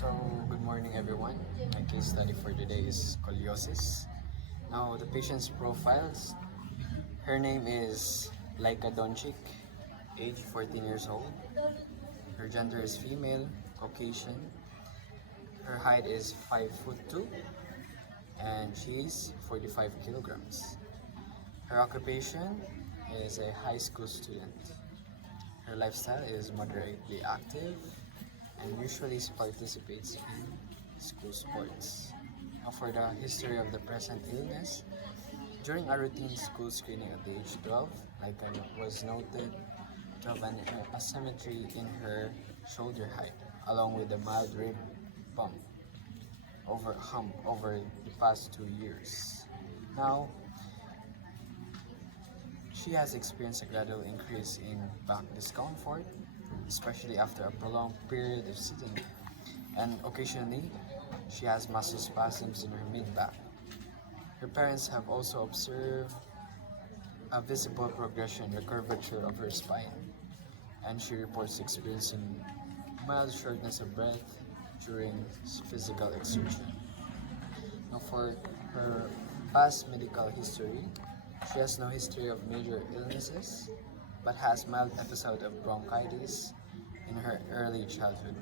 So, good morning everyone. My case study for today is scoliosis. Now, the patient's profiles. Her name is Laika Donchik, age 14 years old. Her gender is female, Caucasian. Her height is 5 foot 2 and she is 45 kilograms. Her occupation is a high school student. Her lifestyle is moderately active and usually participates in school sports. Now for the history of the present illness, during a routine school screening at the age 12, Laika was noted to have an asymmetry in her shoulder height, along with a mild rib bump hump over the past 2 years. Now, she has experienced a gradual increase in back discomfort, especially after a prolonged period of sitting, and occasionally she has muscle spasms in her mid-back. Her parents have also observed a visible progression in the curvature of her spine, and she reports experiencing mild shortness of breath during physical exertion. Now, for her past medical history, she has no history of major illnesses, but has mild episode of bronchitis in her early childhood.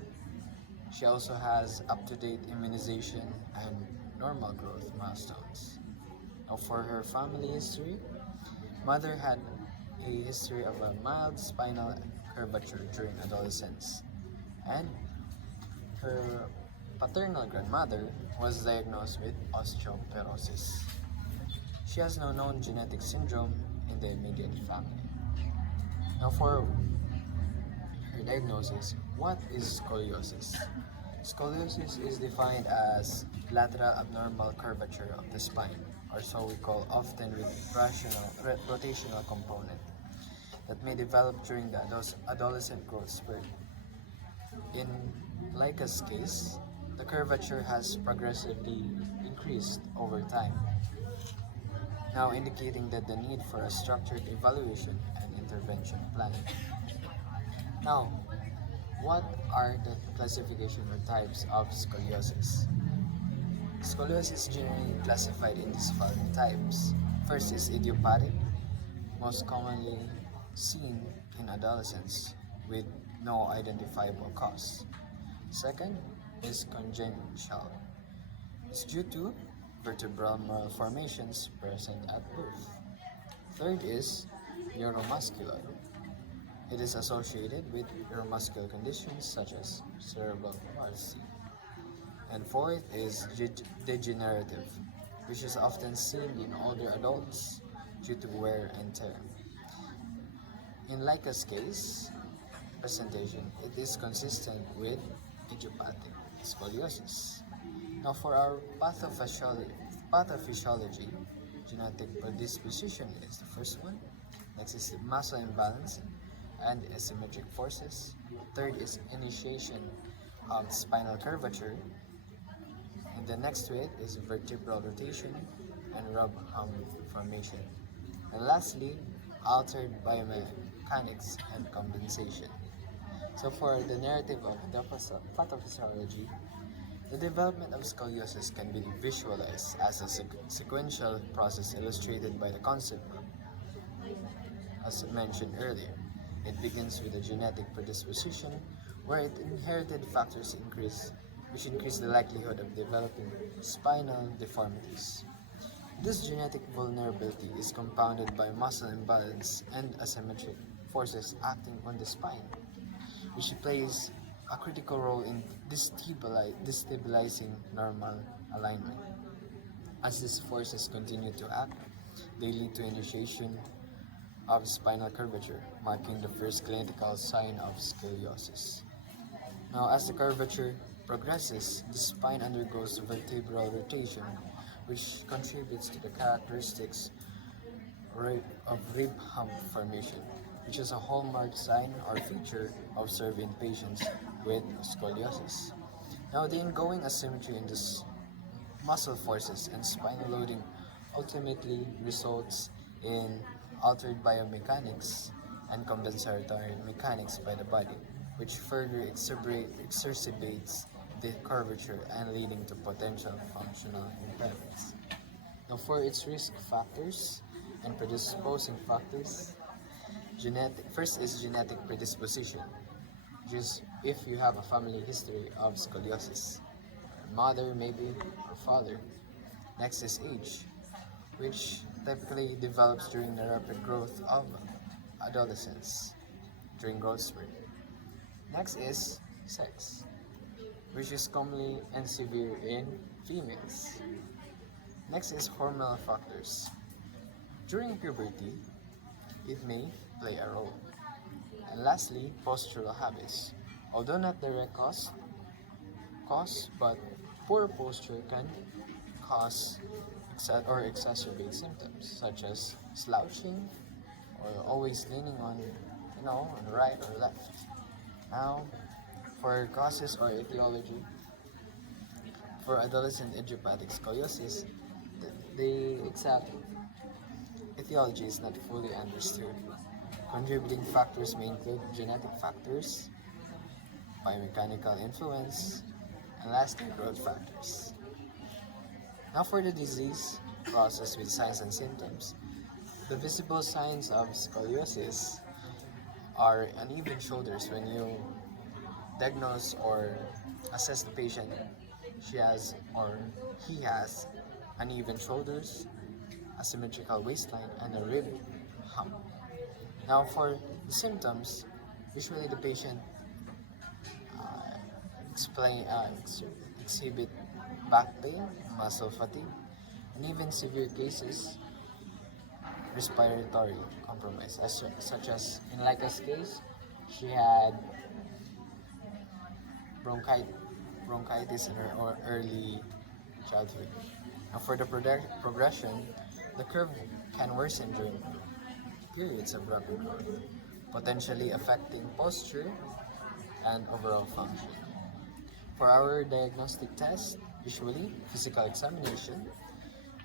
She also has up-to-date immunization and normal growth milestones. Now, for her family history, mother had a history of a mild spinal curvature during adolescence, and her paternal grandmother was diagnosed with osteoporosis. She has no known genetic syndrome in the immediate family. Now for her diagnosis, what is scoliosis? Scoliosis is defined as lateral abnormal curvature of the spine, or so we call often with rotational component, that may develop during the adolescent growth spurt. In Laika's case, the curvature has progressively increased over time, now indicating that the need for a structured evaluation and intervention plan. Now, what are the classification or types of scoliosis? Scoliosis is generally classified in these following types. First is idiopathic, most commonly seen in adolescents with no identifiable cause. Second is congenital. It's due to vertebral malformations present at birth. Third is neuromuscular. It is associated with neuromuscular conditions such as cerebral palsy. And fourth is degenerative, which is often seen in older adults due to wear and tear. In Laika's case, presentation, it is consistent with idiopathic scoliosis. Now for our pathophysiology, genetic predisposition is the first one. Next is muscle imbalance and asymmetric forces. Third is initiation of spinal curvature. And the next to it is vertebral rotation and rub hump formation. And lastly, altered biomechanics and compensation. So for the narrative of the pathophysiology, the development of scoliosis can be visualized as a sequential process illustrated by the concept, as mentioned earlier. It begins with a genetic predisposition where inherited factors which increase the likelihood of developing spinal deformities. This genetic vulnerability is compounded by muscle imbalance and asymmetric forces acting on the spine, which plays a critical role in destabilizing normal alignment. As these forces continue to act, they lead to initiation of spinal curvature, marking the first clinical sign of scoliosis. Now, as the curvature progresses, the spine undergoes vertebral rotation, which contributes to the characteristics of rib hump formation, which is a hallmark sign or feature observed in patients with scoliosis. Now, the ongoing asymmetry in this muscle forces and spinal loading ultimately results in altered biomechanics and compensatory mechanics by the body, which further exacerbates the curvature and leading to potential functional impairments. Now, for its risk factors and predisposing factors, first is genetic predisposition. Just if you have a family history of scoliosis, mother maybe or father. Next is age, which typically develops during the rapid growth of adolescence, during growth spurt. Next is sex, which is commonly and severe in females. Next is hormonal factors. During puberty, it may play a role. And lastly, postural habits. Although not direct cause, but poor posture can cause or exacerbate symptoms such as slouching or always leaning on the right or left. Now, for causes or etiology, for adolescent idiopathic scoliosis, the exact etiology is not fully understood. Contributing factors may include genetic factors, biomechanical influence, and lastly, growth factors. Now for the disease process with signs and symptoms. The visible signs of scoliosis are uneven shoulders. When you diagnose or assess the patient, she has or he has uneven shoulders, asymmetrical waistline, and a rib hump. Now for the symptoms, usually the patient exhibit back pain, muscle fatigue, and even severe cases, respiratory compromise, such as in Laika's case, she had bronchitis in her early childhood. Now for the progression, the curve can worsen during periods of rapid growth, potentially affecting posture and overall function. For our diagnostic test, usually physical examination,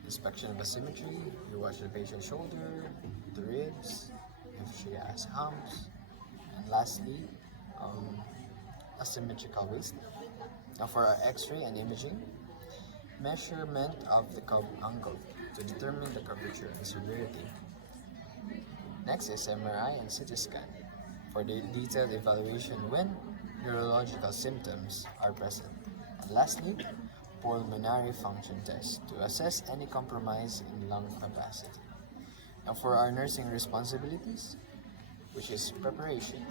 inspection of asymmetry, you watch the patient's shoulder, the ribs, if she has humps, and lastly, asymmetrical waist. Now for our x-ray and imaging, measurement of the curve angle to determine the curvature and severity. Next is MRI and CT scan for the detailed evaluation when neurological symptoms are present. And lastly, pulmonary function test to assess any compromise in lung capacity. Now for our nursing responsibilities, which is preparation.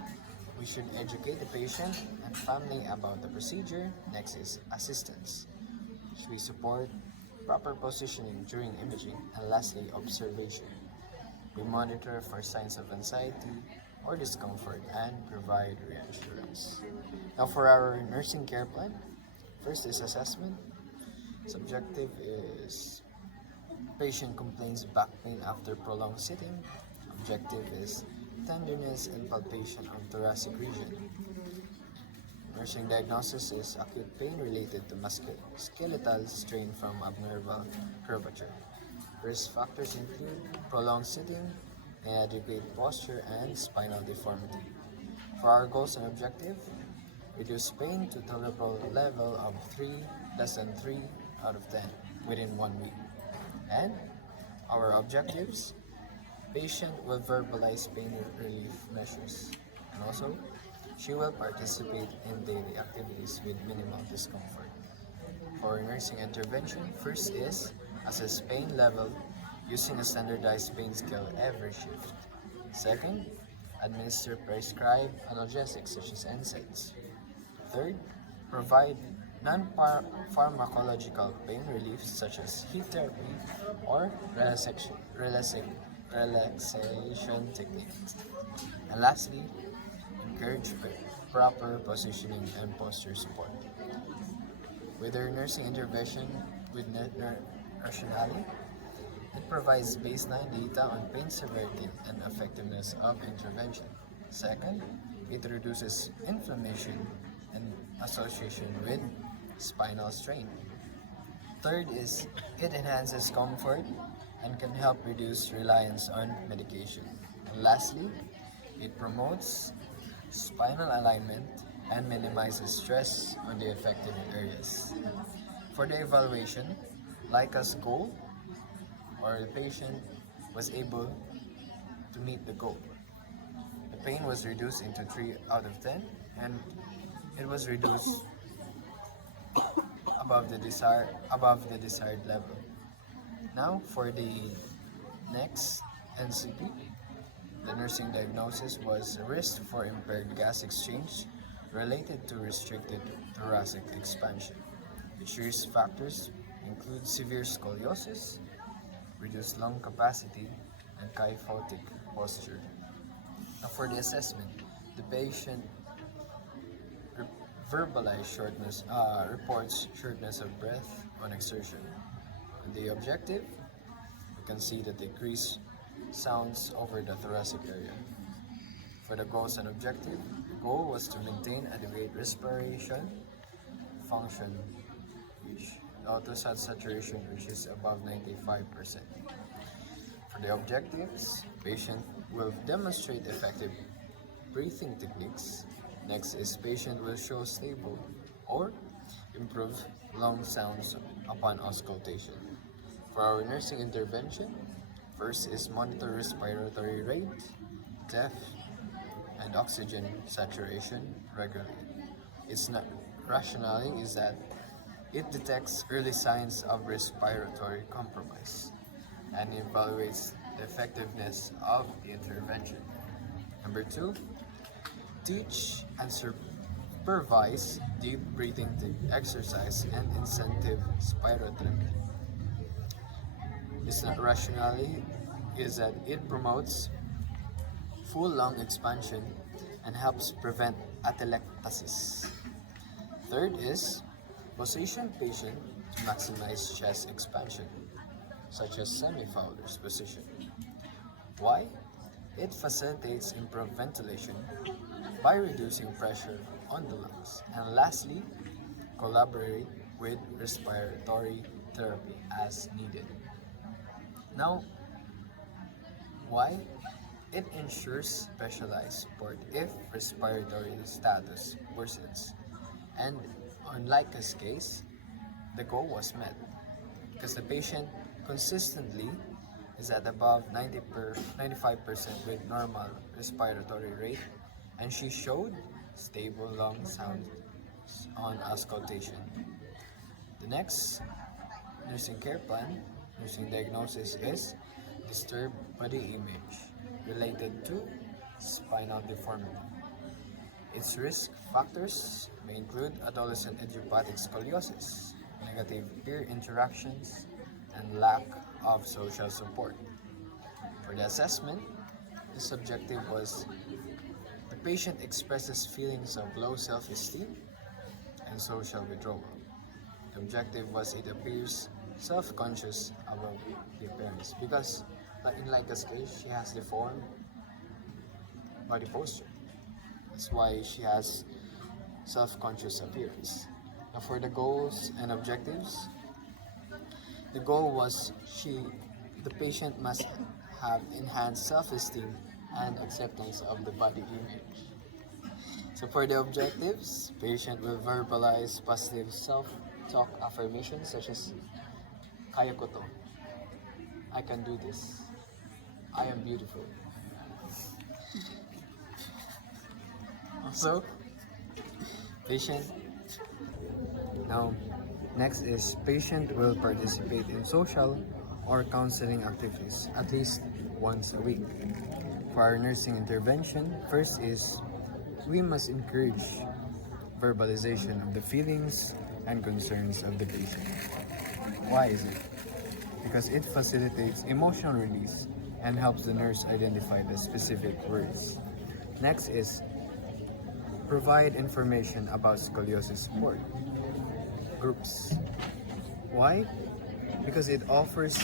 We should educate the patient and family about the procedure. Next is assistance, which we support proper positioning during imaging. And lastly, observation. We monitor for signs of anxiety or discomfort and provide reassurance. Now for our nursing care plan, first is assessment. Subjective is patient complains back pain after prolonged sitting. Objective is tenderness and palpation of thoracic region. Nursing diagnosis is acute pain related to musculoskeletal strain from abnormal curvature. Risk factors include prolonged sitting, inadequate posture, and spinal deformity. For our goals and objective, reduce pain to tolerable level of less than 3 out of 10 within 1 week. And our objectives, patient will verbalize pain relief measures. And also, she will participate in daily activities with minimal discomfort. For nursing intervention, first is assess pain level using a standardized pain scale every shift. Second, administer prescribed analgesics such as NSAIDs. Third, provide non-pharmacological pain relief such as heat therapy or relaxation techniques. And lastly, encourage proper positioning and posture support. With our nursing intervention with rationality, it provides baseline data on pain severity and effectiveness of intervention. Second, it reduces inflammation and association with spinal strain. Third is it enhances comfort and can help reduce reliance on medication. And lastly, it promotes spinal alignment and minimizes stress on the affected areas. For the evaluation, Laika's goal or the patient was able to meet the goal. The pain was reduced into 3 out of 10 and it was reduced above the desired level. Now for the next NCP, the nursing diagnosis was risk for impaired gas exchange related to restricted thoracic expansion. Its risk factors include severe scoliosis, reduced lung capacity, and kyphotic posture. Now for the assessment, the patient reports shortness of breath on exertion. In the objective, we can see the decreased sounds over the thoracic area. For the goals and objective, the goal was to maintain adequate respiration function, which auto saturation which is above 95%. For the objectives, patient will demonstrate effective breathing techniques. Next is patient will show stable or improved lung sounds upon auscultation. For our nursing intervention, first is monitor respiratory rate, depth, and oxygen saturation regularly. Its rationale is that it detects early signs of respiratory compromise and evaluates the effectiveness of the intervention. Number 2, teach and supervise deep breathing exercise and incentive spirometry. Its rationale is that it promotes full lung expansion and helps prevent atelectasis. Third is position patient to maximize chest expansion, such as semi-Fowler's position. Why? It facilitates improved ventilation by reducing pressure on the lungs. And lastly, collaborate with respiratory therapy as needed. Now, why? It ensures specialized support if respiratory status worsens. And unlike this case, the goal was met because the patient consistently is at above 95% with normal respiratory rate, and she showed stable lung sounds on auscultation. The next nursing care plan, nursing diagnosis is disturbed body image related to spinal deformity. Its risk factors may include adolescent idiopathic scoliosis, negative peer interactions, and lack of social support. For the assessment, the subjective was the patient expresses feelings of low self-esteem and social withdrawal. The objective was it appears self-conscious about the appearance because in Laika's case, she has deformed body posture. That's why she has self-conscious appearance. Now for the goals and objectives, the goal was the patient must have enhanced self-esteem and acceptance of the body image. So for the objectives, patient will verbalize positive self-talk affirmations such as Kaya ko to, I can do this, I am beautiful. Also, patient. Now, next is patient will participate in social or counseling activities at least once a week. For our nursing intervention, first is we must encourage verbalization of the feelings and concerns of the patient. Why is it? Because it facilitates emotional release and helps the nurse identify the specific words. Next is provide information about scoliosis support groups. Why? Because it offers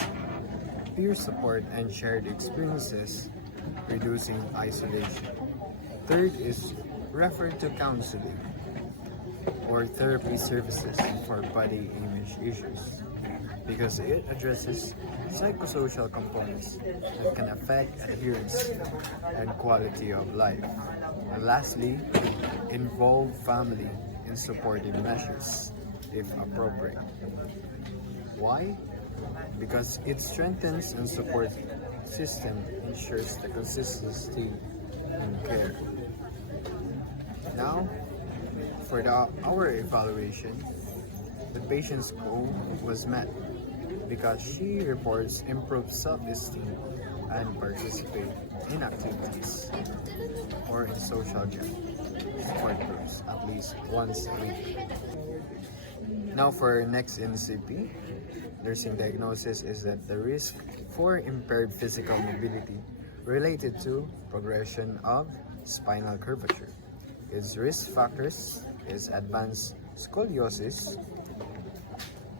peer support and shared experiences, reducing isolation. Third is refer to counseling or therapy services for body image issues because it addresses psychosocial components that can affect adherence and quality of life. And lastly, Involve family in supportive measures if appropriate. Why? Because it strengthens and supports system, ensures the consistency in care. Now, for our evaluation, the patient's goal was met because she reports improved self-esteem and participate in activities or in social support groups at least once a week. Now for next NCP, nursing diagnosis is that the risk for impaired physical mobility related to progression of spinal curvature. Its risk factors is advanced scoliosis,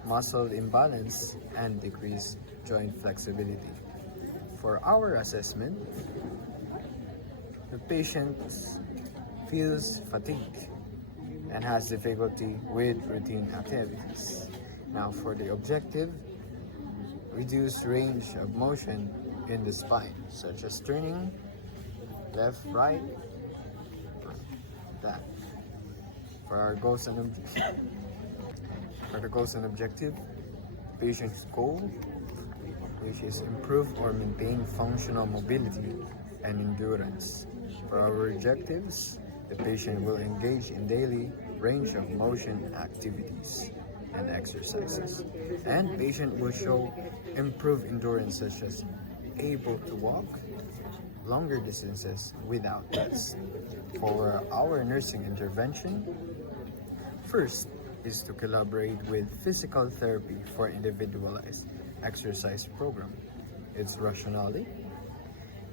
muscle imbalance, and decreased joint flexibility. For our assessment, the patient feels fatigued and has difficulty with routine activities. Now for the objective, reduced range of motion in the spine, such as turning left, right, that. For our goals and objective, patient's goal, which is improve or maintain functional mobility and endurance. For our objectives, the patient will engage in daily range of motion activities and exercises. And patient will show improved endurance such as able to walk longer distances without rest. For our nursing intervention, first is to collaborate with physical therapy for individualized exercise program. Its rationale,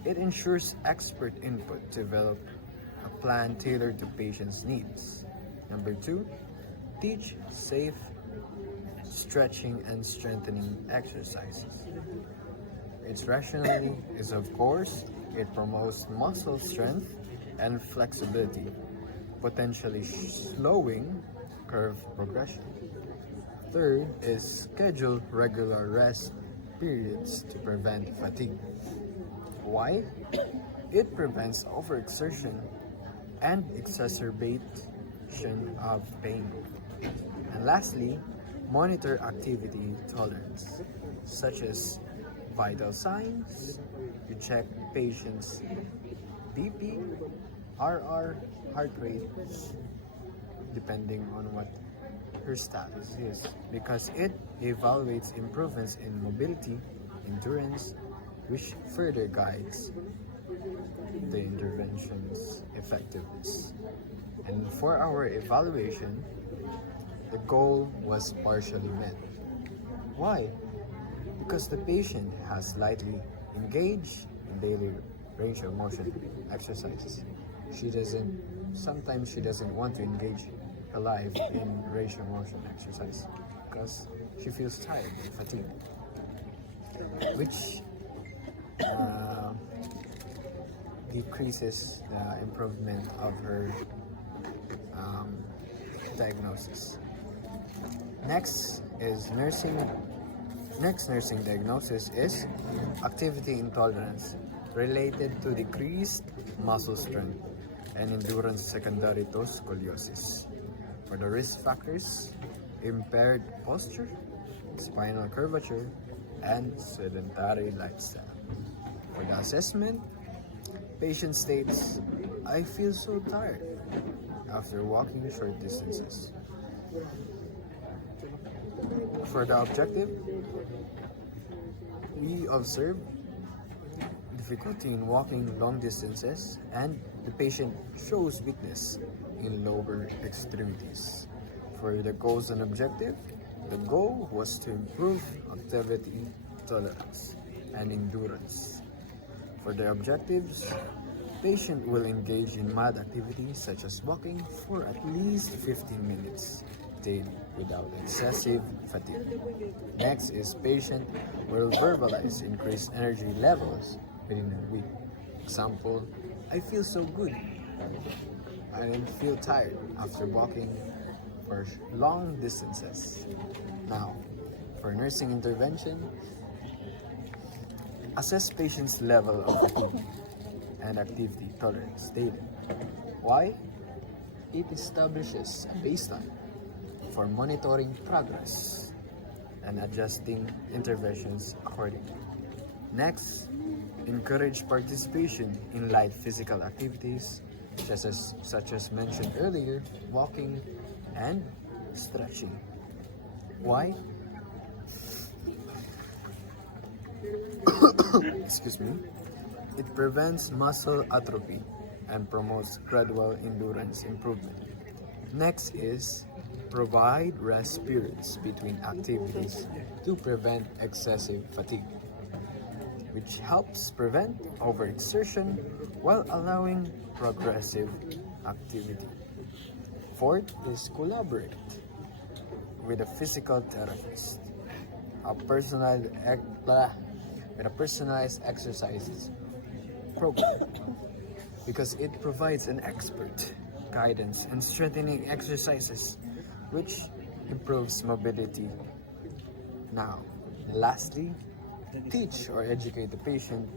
it ensures expert input to develop a plan tailored to patients' needs. Number two, teach safe stretching and strengthening exercises. Its rationale is, of course, it promotes muscle strength and flexibility, potentially slowing curve progression. Third is schedule regular rest periods to prevent fatigue. Why? It prevents overexertion and exacerbation of pain. And lastly, monitor activity tolerance, such as vital signs. You check patients' BP, RR, heart rate, depending on what her status is, because it evaluates improvements in mobility, endurance, which further guides the intervention's effectiveness. And for our evaluation, the goal was partially met. Why? Because the patient has slightly engaged in daily range of motion exercises. Sometimes she doesn't want to engage her life in range of motion exercise because she feels tired and fatigued, which decreases the improvement of her diagnosis. Next nursing diagnosis is activity intolerance related to decreased muscle strength and endurance secondary to scoliosis. For the risk factors, impaired posture, spinal curvature, and sedentary lifestyle. For the assessment, patient states, I feel so tired after walking short distances. For the objective, we observe difficulty in walking long distances and the patient shows weakness in lower extremities. For the goals and objective, the goal was to improve activity tolerance and endurance. For the objectives, patient will engage in mild activities such as walking for at least 15 minutes daily without excessive fatigue. Next is patient will verbalize increased energy levels within a week. Example, I feel so good. I don't feel tired after walking for long distances. Now, for nursing intervention, assess patient's level of fatigue and activity tolerance daily. Why? it establishes a baseline for monitoring progress and adjusting interventions accordingly. Next, encourage participation in light physical activities such as mentioned earlier, walking and stretching. Why? Excuse me. It prevents muscle atrophy and promotes gradual endurance improvement. Next is provide rest periods between activities to prevent excessive fatigue, which helps prevent overexertion while allowing progressive activity. Fourth is collaborate with a physical therapist, a with a personalized exercises program because it provides an expert guidance and strengthening exercises which improves mobility. Now, lastly, teach or educate the patient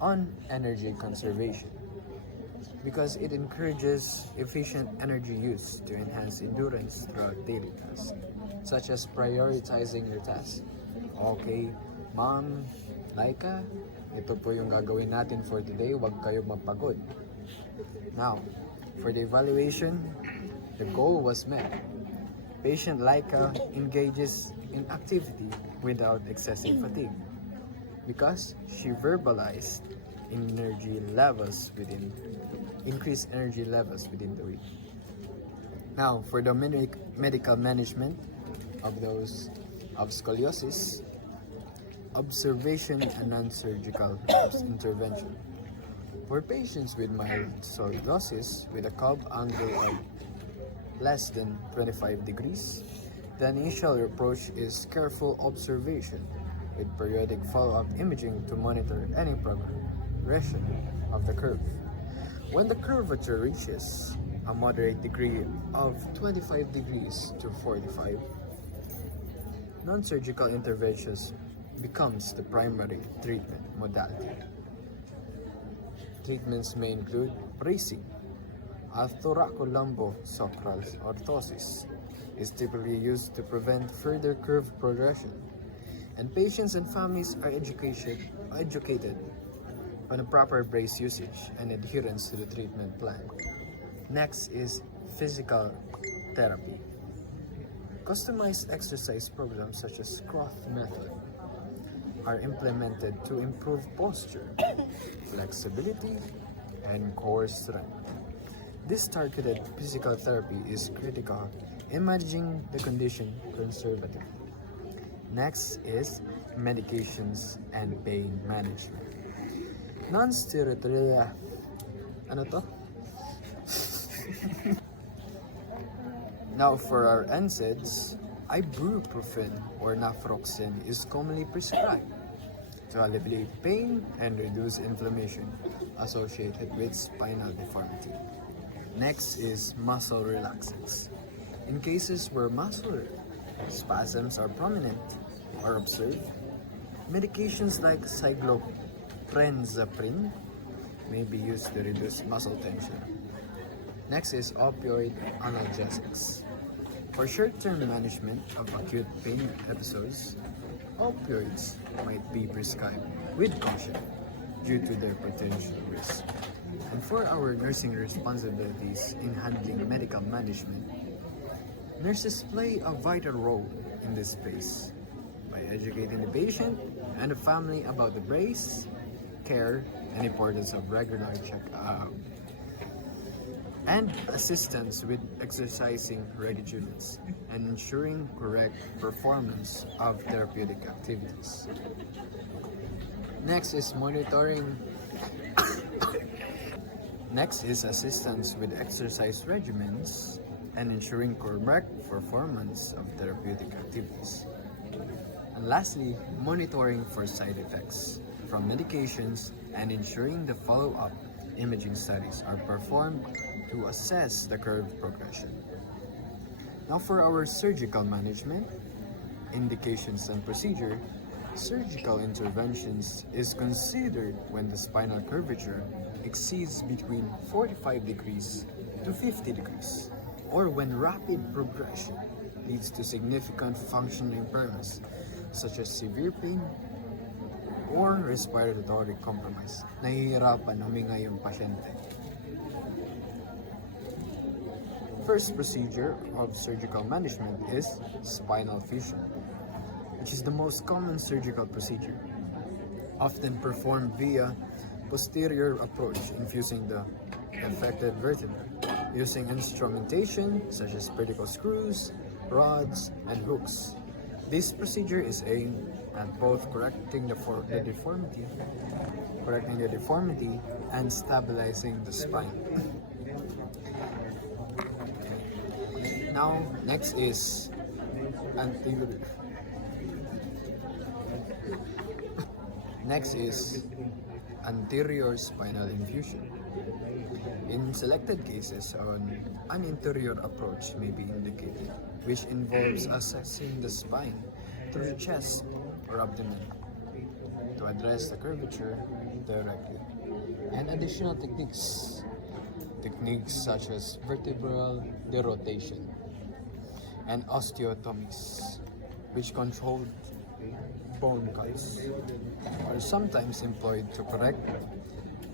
on energy conservation because it encourages efficient energy use to enhance endurance throughout daily tasks, such as prioritizing your tasks. Okay, Ma'am Laika, ito po yung gagawin natin for today. Huwag kayo mapagod. Now, for the evaluation, the goal was met. Patient Laika engages in activity without excessive fatigue because she verbalized increased energy levels within the week. Now, for the medical management of scoliosis, observation and non-surgical intervention. For patients with mild scoliosis with a curve angle of less than 25 degrees, the initial approach is careful observation with periodic follow-up imaging to monitor any progression of the curve. When the curvature reaches a moderate degree of 25 degrees to 45, non-surgical interventions becomes the primary treatment modality. Treatments may include bracing. Thoracolumbo-sacral orthosis is typically used to prevent further curve progression, and patients and families are educated on the proper brace usage and adherence to the treatment plan. Next is physical therapy. Customized exercise programs such as Croth method are implemented to improve posture, flexibility, and core strength. This targeted physical therapy is critical in managing the condition conservatively. Next is medications and pain management. Non-steroidal, ano to? Now for our NSAIDs, ibuprofen or naproxen is commonly prescribed to alleviate pain and reduce inflammation associated with spinal deformity. Next is muscle relaxants. In cases where muscle spasms are prominent or observed, medications like cycloprenzapine may be used to reduce muscle tension. Next is opioid analgesics. For short-term management of acute pain episodes, opioids might be prescribed with caution due to their potential risk. And for our nursing responsibilities in handling medical management, nurses play a vital role in this space by educating the patient and the family about the brace, care, and importance of regular check-up, and assistance with exercising regimens and ensuring correct performance of therapeutic activities. Next is monitoring. Next is assistance with exercise regimens and ensuring correct performance of therapeutic activities. And lastly, monitoring for side effects from medications and ensuring the follow-up imaging studies are performed to assess the curve progression. Now for our surgical management, indications and procedure, surgical interventions is considered when the spinal curvature exceeds between 45 degrees to 50 degrees, or when rapid progression leads to significant functional impairments such as severe pain or respiratory compromise. Nahihirapan huminga yung pasyente. First procedure of surgical management is spinal fusion, which is the most common surgical procedure, often performed via posterior approach, infusing the affected vertebra using instrumentation such as vertical screws, rods, and hooks. This procedure is aimed at both correcting the deformity and stabilizing the spine. Now, next is anterior. Next is anterior spinal infusion. In selected cases, an anterior approach may be indicated, which involves assessing the spine through the chest or abdomen to address the curvature directly. And additional techniques such as vertebral derotation and osteotomies, which control bone cuts, are sometimes employed to correct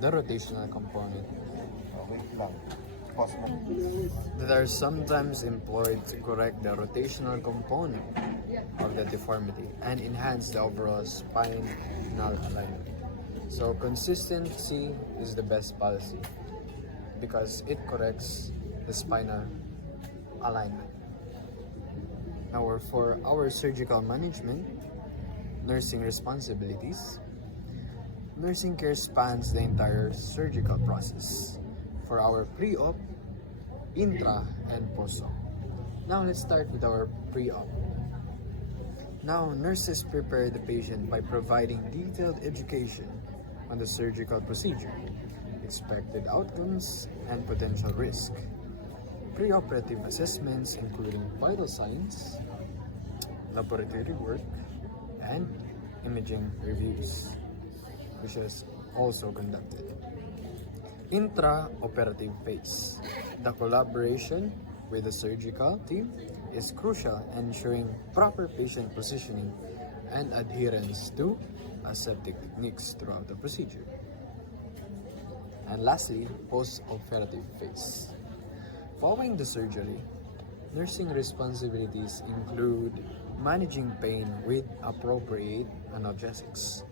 the rotational component. Of the deformity and enhance the overall spinal alignment. So consistency is the best policy because it corrects the spinal alignment. Now for our surgical management, nursing responsibilities. Nursing care spans the entire surgical process for our pre-op, intra, and post-op. Now let's start with our pre-op. Now, nurses prepare the patient by providing detailed education on the surgical procedure, expected outcomes, and potential risk. Preoperative assessments including vital signs, laboratory work, and imaging reviews, which is also conducted. Intraoperative phase. The collaboration with the surgical team is crucial in ensuring proper patient positioning and adherence to aseptic techniques throughout the procedure. And lastly, post-operative phase. Following the surgery, nursing responsibilities include managing pain with appropriate analgesics.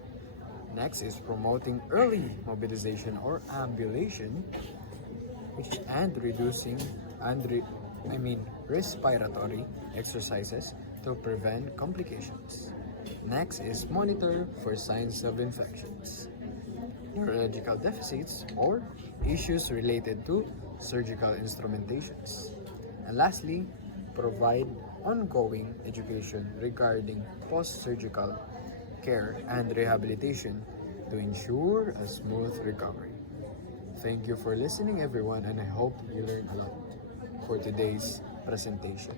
Next is promoting early mobilization or ambulation, and reducing respiratory exercises to prevent complications. Next is monitor for signs of infections, neurological deficits, or issues related to surgical instrumentations. And lastly, provide ongoing education regarding post-surgical care and rehabilitation to ensure a smooth recovery. Thank you for listening, everyone, and I hope you learned a lot for today's presentation.